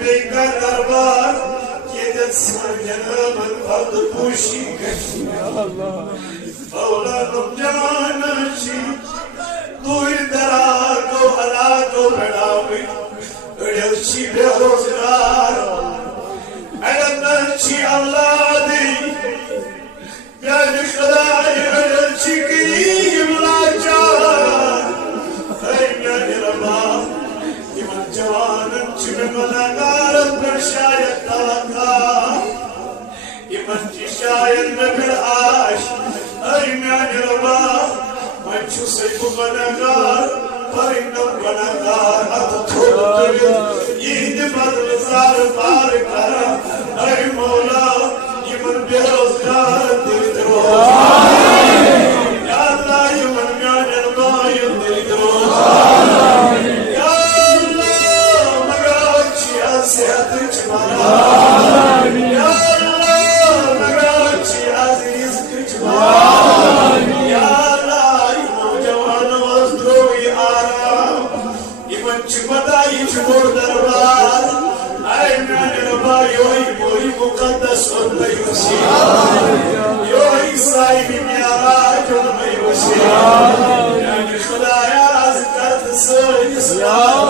बेकार दरबार ये जब साजना मन फर्द पूशी औला तुम जमाना शी तू इधरा को हला को बढ़ावे अड़ल शी बेरोजगार अड़ल शी औलादी याद खुदाई अड़ल शी की मुलाकात ऐ मेरे रब्बा इमन जवानन चिमनागार प्रशायत तवक्का इमन शायद नगर आश ऐ मेरे रब्बा मंचू से गुनागार पर इन्नो गुनागार अत थोड़ ईद बदलजार पार कर ऐ मौला इमन बेरोजगार दिल दरो या अल्लाह इमन मेरे रब्बा दिल दरो सेहत चमारा या अल्लाह नगाची अजीज चमारा या अल्लाह नौजवान वस्त्रो आराम इमन चमदाई चमोर दरबार ऐ मेरे रब्बा योई मोई मुकद्दस और वसी योई साहिब मियाराज और वसी या खुदाया आज करत से इस्लाम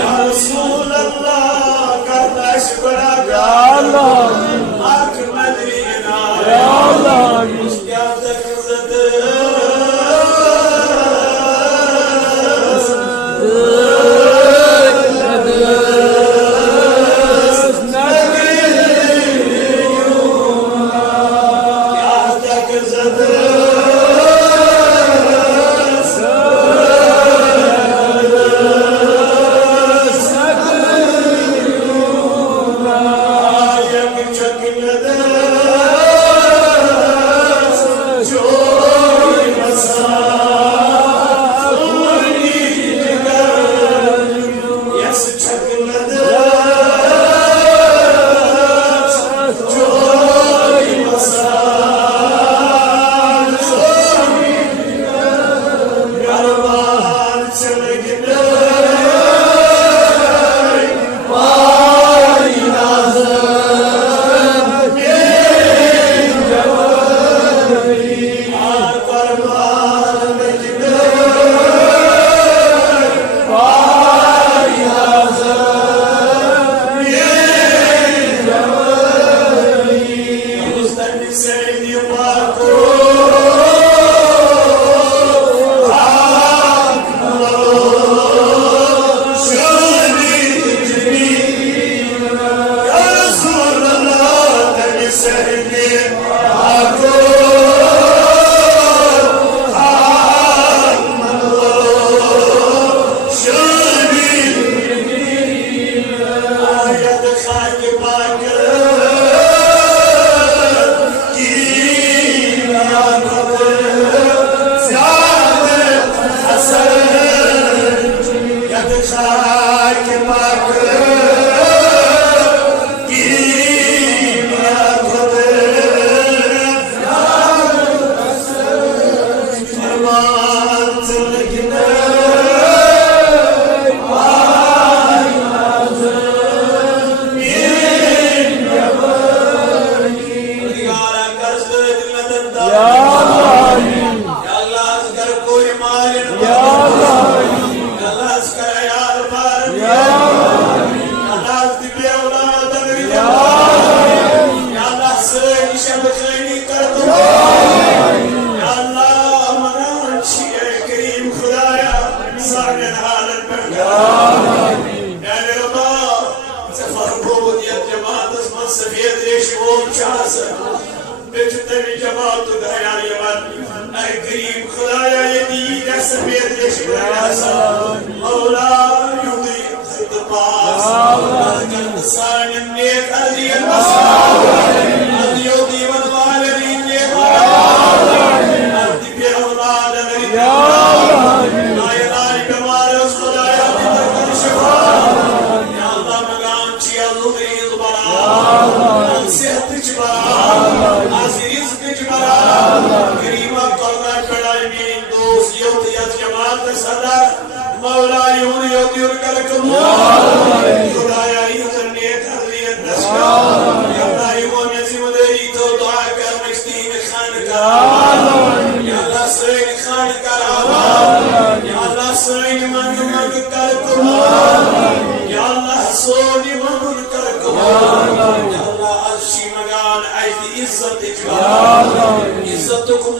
या रसूल अल्लाह करता शुक्र या अल्लाह आख मदीना या अल्लाह क्या तकज़त गरीबा कौला कड़ाई में दोस्त यो जमात सदर Mevla yolu diyor karakum. Kuraya yıkırneye kadriye nasıl. Ya Allah imam yazim deri to dua karmak isteyim khanka. Ya Allah sırayın khanka. Ya Allah sırayın mangı karakum. Ya Allah soni mangı karakum. Ya Allah arşi magan aydi izzet ikram. İzzetukum